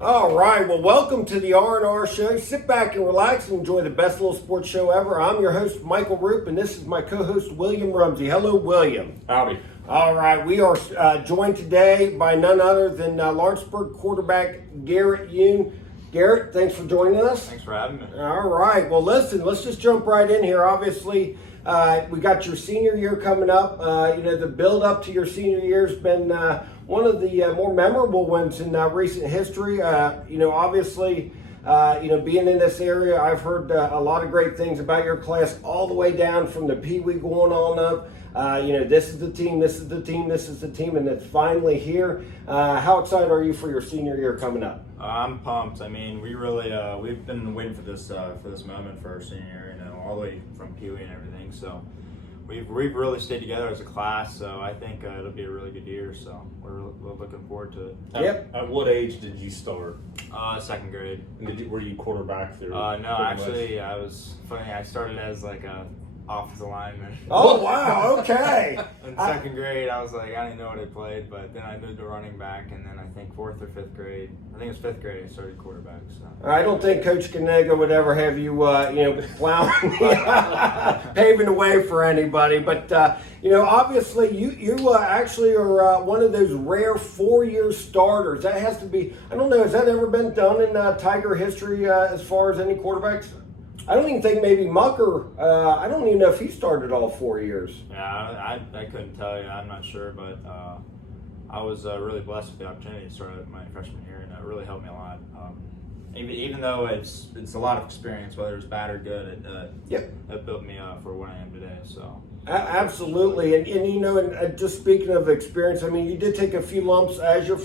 All right, well, welcome to the R&R Show. Sit back and relax and enjoy the best little sports show ever. I'm your host, Michael Roope, and this is my co-host, William Rumsey. Hello, William. Howdy. All right, we are joined today by none other than Lawrenceburg quarterback Garrett Yoon. Garrett, thanks for joining us. Thanks for having me. All right, well, listen, let's just jump right in here. Obviously, we got your senior year coming up. The build up to your senior year has been one of the more memorable ones in recent history. Obviously, being in this area, I've heard a lot of great things about your class, all the way down from the Pee Wee going on up. This is the team, this is the team, this is the team, and it's finally here. How excited are you for your senior year coming up? I'm pumped. I mean, we really we've been waiting for this moment for our senior year, all the way from Pee Wee and everything. So we've really stayed together as a class. So I think it'll be a really good year. So we're looking forward to it. At what age did you start? Second grade. And were you quarterback through? No, actually, I was funny. I started as like a offensive lineman. Oh wow! Okay. In second grade, I was like, I didn't know what I played, but then I moved to running back, and then I think fourth or fifth grade. I think it was fifth grade. I started quarterback. So I don't think Coach Canega would ever have you, plowing, paving the way for anybody. But obviously, you actually are one of those rare 4-year starters. That has to be. I don't know. Has that ever been done in Tiger history as far as any quarterbacks? I don't even think maybe Mucker, I don't even know if he started all 4 years. Yeah, I couldn't tell you. I'm not sure, but I was really blessed with the opportunity to start my freshman year, and it really helped me a lot. Even though it's a lot of experience, whether it's bad or good, it built me for what I am today. So absolutely, and just speaking of experience, I mean, you did take a few lumps as a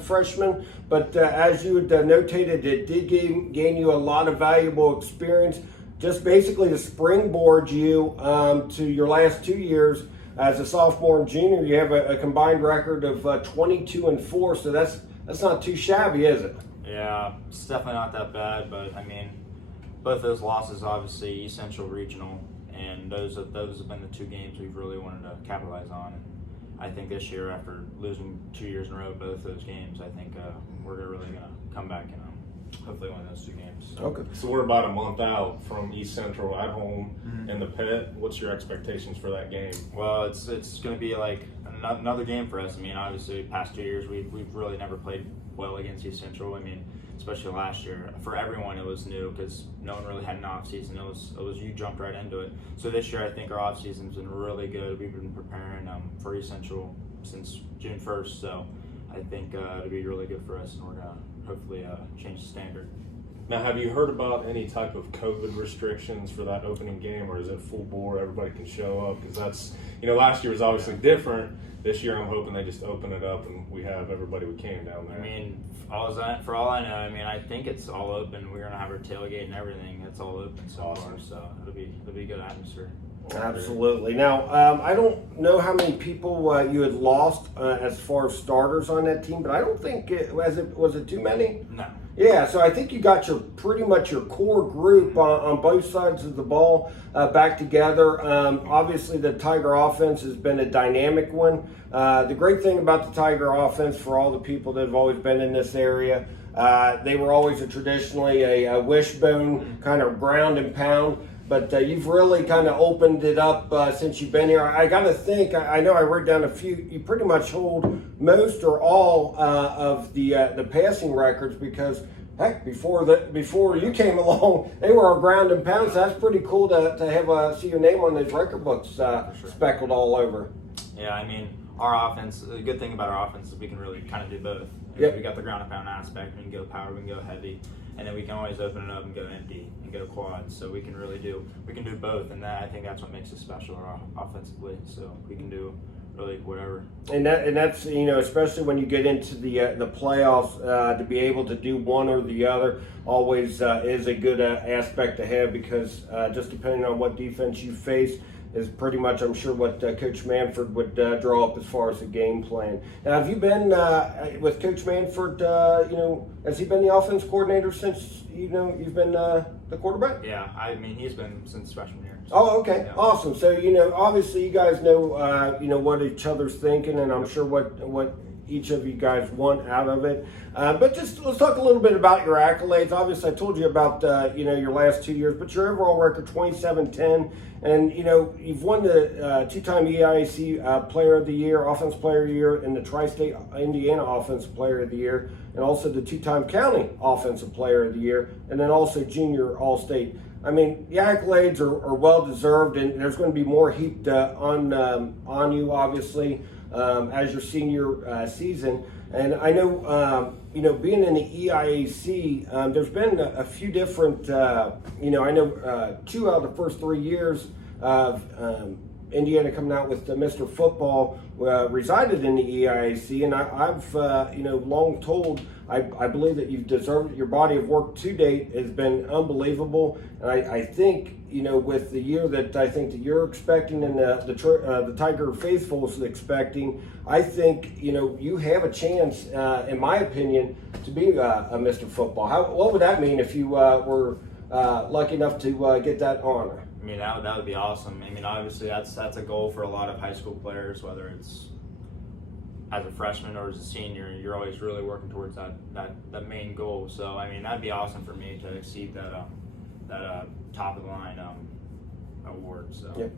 freshman, but as you had notated, it did gain you a lot of valuable experience. Just basically to springboard you to your last 2 years as a sophomore and junior. You have a combined record of 22-4, so that's not too shabby, is it? Yeah, it's definitely not that bad, but I mean, both those losses, obviously, East Central Regional, and those have been the two games we've really wanted to capitalize on. And I think this year, after losing 2 years in a row, both those games, I think we're really going to come back and hopefully win those two games. So. Okay. So we're about a month out from East Central at home in the Pit. What's your expectations for that game? Well, it's going to be like another game for us. I mean, obviously, past 2 years, we've really never played well against East Central. I mean, especially last year, for everyone it was new because no one really had an off season. It was you jumped right into it. So this year I think our off season's been really good. We've been preparing for East Central since June 1st, so I think it'll be really good for us, and we're gonna hopefully change the standard. Now, have you heard about any type of COVID restrictions for that opening game, or is it full bore, everybody can show up? Because that's, last year was obviously different. This year I'm hoping they just open it up and we have everybody we can down there. I mean, for all I know, I think it's all open. We're gonna have our tailgate and everything. It's all open so far, so it'll be a good atmosphere. Absolutely. Now, I don't know how many people you had lost as far as starters on that team, but I don't think was it too many? No. Yeah, so I think you got pretty much your core group on both sides of the ball back together. Obviously, the Tiger offense has been a dynamic one. The great thing about the Tiger offense, for all the people that have always been in this area, they were always traditionally a wishbone kind of ground and pound. But you've really kind of opened it up since you've been here. I got to think, I know I wrote down a few, you pretty much hold most or all of the passing records because, heck, before you came along, they were our ground and pound, so that's pretty cool to have see your name on those record books speckled all over. Yeah, I mean, our offense, the good thing about our offense is we can really kind of do both. Yep. We got the ground and pound aspect, we can go power, we can go heavy, and then we can always open it up and go empty and go quad. So we can do both, and I think that's what makes us special offensively. So we can do really whatever. And that's especially when you get into the playoffs, to be able to do one or the other always is a good aspect to have because just depending on what defense you face is pretty much, I'm sure, what Coach Manford would draw up as far as the game plan. Now, have you been with Coach Manford? Has he been the offense coordinator since you've been the quarterback? Yeah, I mean he's been since freshman year. So, Oh, okay, yeah. Awesome. So obviously you guys know what each other's thinking, and I'm sure what each of you guys want out of it. But just let's talk a little bit about your accolades. Obviously, I told you about your last 2 years, but your overall record 27-10, and you've won the two-time EIAC Player of the Year, Offensive Player of the Year, and the Tri-State Indiana Offensive Player of the Year, and also the two-time County Offensive Player of the Year, and then also Junior All-State. I mean, the accolades are well deserved, and there's going to be more heaped on you, obviously, as your senior season. And I know, being in the EIAC, there's been a few different, I know 2 out of the first 3 years of Indiana coming out with Mr. Football resided in the EIAC, and I've long told I believe that you've deserved it. Your body of work to date has been unbelievable, and I think with the year that I think that you're expecting and the Tiger faithful is expecting, I think you have a chance, in my opinion, to be a Mr. Football. What would that mean if you were lucky enough to get that honor? I mean, that would be awesome. I mean, obviously that's a goal for a lot of high school players, whether it's as a freshman or as a senior. You're always really working towards that main goal. So I mean, that'd be awesome for me to exceed that top of the line award. So. Yep.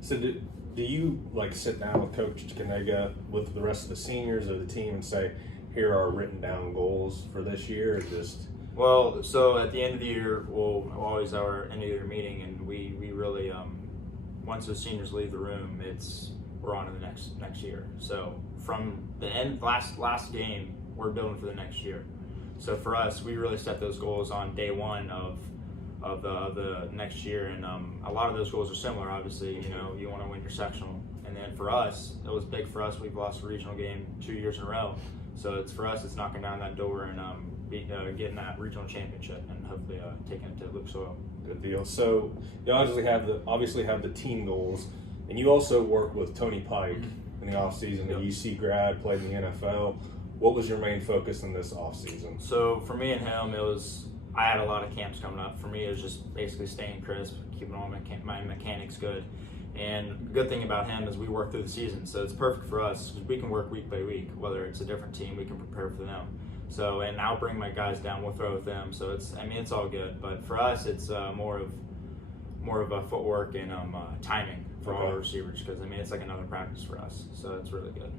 So do you sit down with Coach Kanega with the rest of the seniors of the team and say, here are written down goals for this year, or just? Well, so at the end of the year, we'll always have our end of year meeting, and we really once the seniors leave the room, we're on to the next year. So from the end last game, we're building for the next year. So for us, we really set those goals on day one of the next year, and a lot of those goals are similar. Obviously, you want to win your sectional, and then for us, it was big for us. We've lost a regional game 2 years in a row, so it's knocking down that door and getting that regional championship and hopefully taking it to Luke Soil. Good deal. So you obviously have the team goals, and you also work with Tony Pike in the off season. The UC grad, played in the NFL. What was your main focus in this off season? So for me and him, I had a lot of camps coming up. For me, it was just basically staying crisp, keeping all my mechanics good. And the good thing about him is we work through the season, so it's perfect for us. We can work week by week, whether it's a different team, we can prepare for them. So, and I'll bring my guys down, we'll throw with them. So it's all good. But for us, it's more of a footwork and timing for all our receivers, because it's like another practice for us. So it's really good.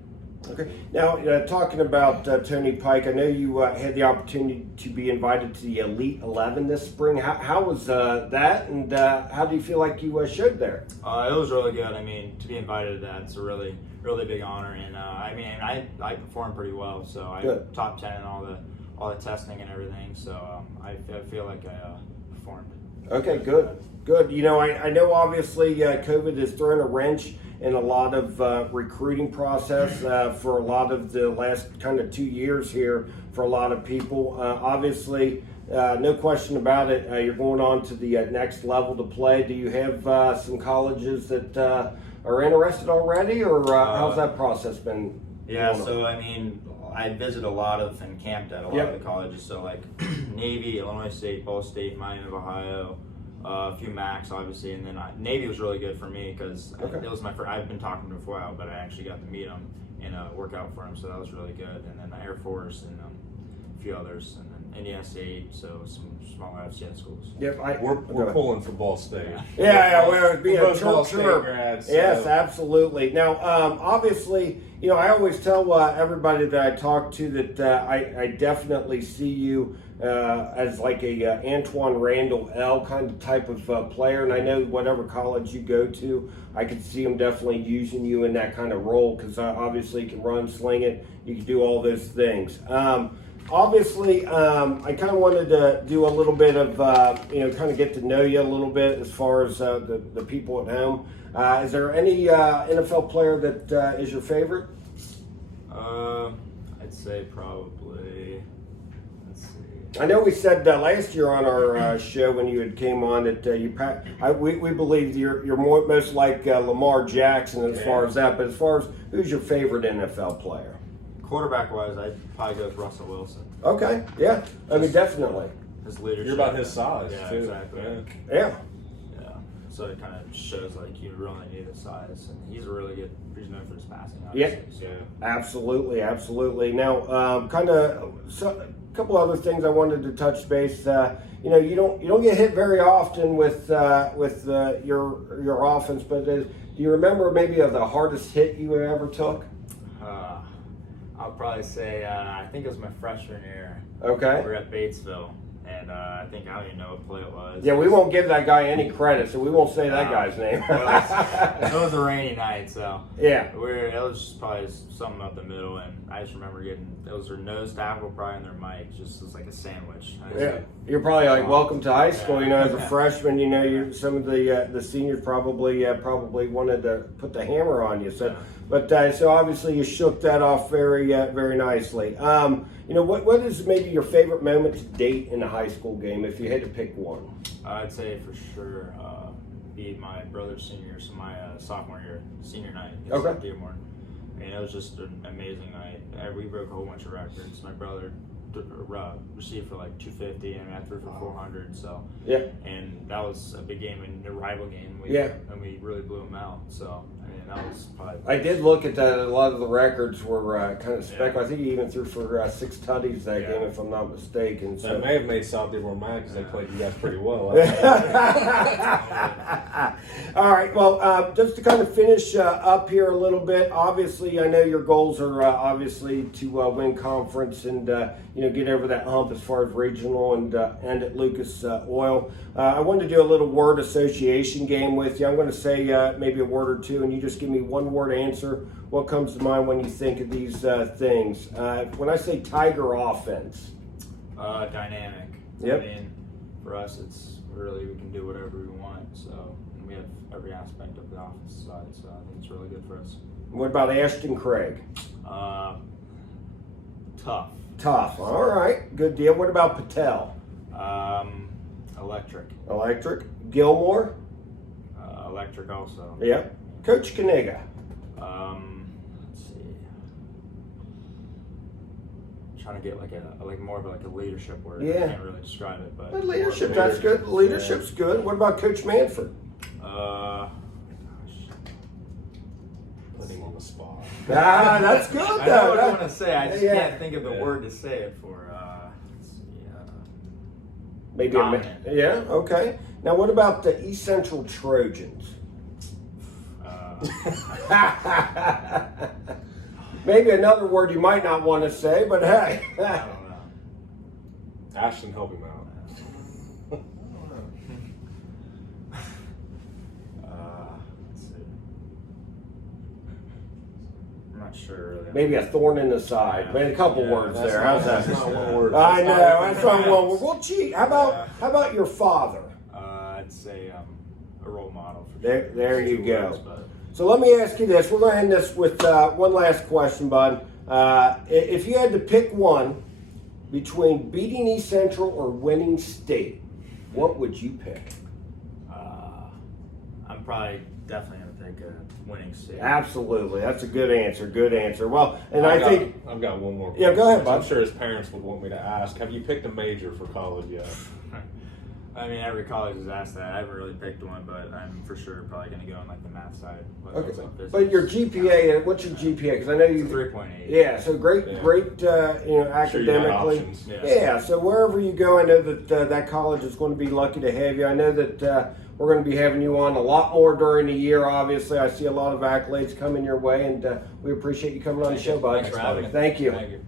Okay. Now, talking about Tony Pike, I know you had the opportunity to be invited to the Elite 11 this spring. How was that, and how do you feel like you showed there? It was really good. I mean, to be invited to that, it's a really, really big honor. And I performed pretty well. So I top 10 in all the testing and everything. So I feel like I performed. Okay, good. I know obviously COVID has thrown a wrench in a lot of recruiting process for a lot of the last kind of 2 years here for a lot of people. Obviously, no question about it, you're going on to the next level to play. Do you have some colleges that are interested already, or how's that process been? Yeah, so I visit a lot of and camped at a lot of the colleges. So like Navy, Illinois State, Ball State, Miami of Ohio. A few Macs, obviously, and then Navy was really good for me because it was my first. I've been talking to him for a while, but I actually got to meet him and work out for him, so that was really good. And then the Air Force and a few others, and then Indiana State, so some smaller FCS schools. Yep, we're pulling for Ball State. Yeah, we're being both Ball State grads. Yes, absolutely. Now, obviously, I always tell everybody that I talk to that I definitely see you as like a Antoine Randall L kind of type of player, and I know whatever college you go to, I could see him definitely using you in that kind of role, because obviously you can run, sling it, you can do all those things. Obviously, I kind of wanted to do a little bit of, kind of get to know you a little bit as far as the people at home. Is there any NFL player that is your favorite? I'd say probably, let's see. I know we said last year on our show when you had came on that we believe you're most like Lamar Jackson as far as that, but as far as who's your favorite NFL player? Quarterback-wise, I'd probably go with Russell Wilson. Okay, yeah. Definitely. His leadership. You're about his size, yeah, too. Exactly. Yeah. so it kind of shows like you really need the size. And he's he's known for his passing. Yeah, Obviously, so. absolutely. Now, a couple other things I wanted to touch base. You don't get hit very often with your offense, but do you remember maybe the hardest hit you ever took? I'll probably say I think it was my freshman year. Okay. We were at Batesville, and I don't even know what play it was. Yeah, we won't give that guy any credit, so we won't say that guy's name. It was a rainy night, so yeah, it was probably something up the middle, and I just remember it was their nose tackle probably in their mic, just was like a sandwich. Yeah, you're probably like, welcome to high school. As a freshman, some of the seniors probably wanted to put the hammer on you. So, but so obviously you shook that off very nicely. What is maybe your favorite moment to date in a high school game, if you had to pick one? I'd say for sure be my brother's senior year, so my sophomore year, senior night. Okay. It was just an amazing night. We broke a whole bunch of records. My brother received for like 250, and I threw for 400. So yeah, and that was a big game and a rival game. And we really blew them out. So that was probably. I did look at that. A lot of the records were kind of spectacular. I think he even threw for 6 tutties that game, if I'm not mistaken. So that may have made South more mad because they played you guys pretty well. All right. Well, just to kind of finish up here a little bit. Obviously, I know your goals are obviously to win conference and get over that hump as far as regional and at Lucas Oil. I wanted to do a little word association game with you. I'm going to say maybe a word or two, and you just give me one word answer. What comes to mind when you think of these things? When I say Tiger offense, dynamic. Yep. For us, it's really we can do whatever we want. So we have every aspect of the offense side. So I think it's really good for us. What about Ashton Craig? Tough. All right. Good deal. What about Patel? Electric. Gilmore? Electric also. Yep. Coach Kaniga? Let's see. I'm trying to get like more of a leadership word. Yeah. I can't really describe it, but leadership, that's good. Leadership's good. What about Coach Manford? Put him on the spot. That's good though. I know what I want to say. I just can't think of the word to say it for. Maybe okay. Now, what about the East Central Trojans? Maybe another word you might not want to say, but hey. I don't know. Ashton, help him out. Let's see. I'm not sure really. Maybe a thorn in the side. Maybe a couple words there. How's that? That's not one word. I know. That's not one word. We'll cheat. How about your father? I'd say a role model. For There you go. Words, but So let me ask you this. We're going to end this with one last question, bud. If you had to pick one between beating East Central or winning state, what would you pick? I'm probably definitely going to take a winning state. Absolutely. That's a good answer. Well, and I've got one more question. Yeah, go ahead, bud. I'm sure his parents would want me to ask. Have you picked a major for college yet? I mean, every college has asked that. I haven't really picked one, but I'm for sure probably going to go on the math side. Okay. But your GPA, what's your GPA? Because I know you 3.8. Yeah, so great, academically. Sure, yeah, so wherever you go, I know that that college is going to be lucky to have you. I know that we're going to be having you on a lot more during the year. Obviously, I see a lot of accolades coming your way, and we appreciate you coming on the show, bud. Thanks for having me. Thank you. Thank you.